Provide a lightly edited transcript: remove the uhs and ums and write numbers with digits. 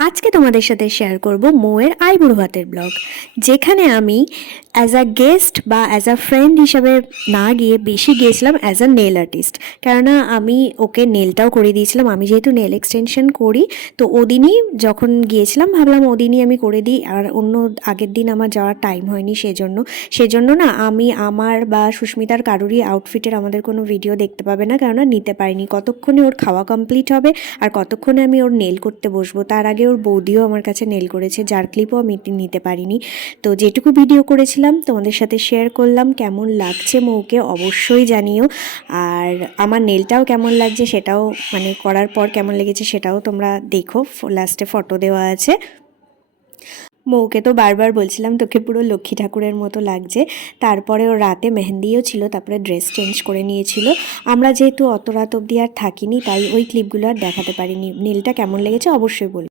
আজকে তোমাদের সাথে শেয়ার করব মৌয়ের আইবুড়ো ভাতের ব্লগ, যেখানে আমি অ্যাজ আ গেস্ট বা অ্যাজ আ ফ্রেন্ড হিসাবে না গিয়ে বেশি গিয়েছিলাম অ্যাজ আ নেল আর্টিস্ট। কেননা আমি ওকে নেলটাও করে দিয়েছিলাম, আমি যেহেতু নেল এক্সটেনশন করি। তো ওদিনই যখন গিয়েছিলাম ভাবলাম ওদিনই আমি করে দিই, আর অন্য আগের দিন আমার যাওয়ার টাইম হয়নি, সেজন্য না আমি আমার বা সুস্মিতার কারোরই আউটফিটের আমাদের কোনো ভিডিও দেখতে পাবে না, কেননা নিতে পারিনি। কতক্ষণে ওর খাওয়া কমপ্লিট হবে আর কতক্ষণে আমি ওর নেল করতে বসবো, তার আগে ওর বৌদিও আমার কাছে নেল করেছে, যার ক্লিপও আমি নিতে পারিনি। তো যেটুকু ভিডিও করেছিলাম তোমাদের সাথে শেয়ার করলাম। কেমন লাগছে মৌকে অবশ্যই জানিও, আর আমার নেলটাও কেমন লাগছে সেটাও, মানে করার পর কেমন লেগেছে সেটাও তোমরা দেখো, লাস্টে ফটো দেওয়া আছে। মৌকে তো বারবার বলছিলাম তোকে পুরো লক্ষ্মী ঠাকুরের মতো লাগছে। তারপরে ওর রাতে মেহেন্দিও ছিল, তারপরে ড্রেস চেঞ্জ করে নিয়েছিল। আমরা যেহেতু অত রাত অবধি আর থাকিনি, তাই ওই ক্লিপগুলো আর দেখাতে পারিনি। নীলটা কেমন লেগেছে অবশ্যই বলবো।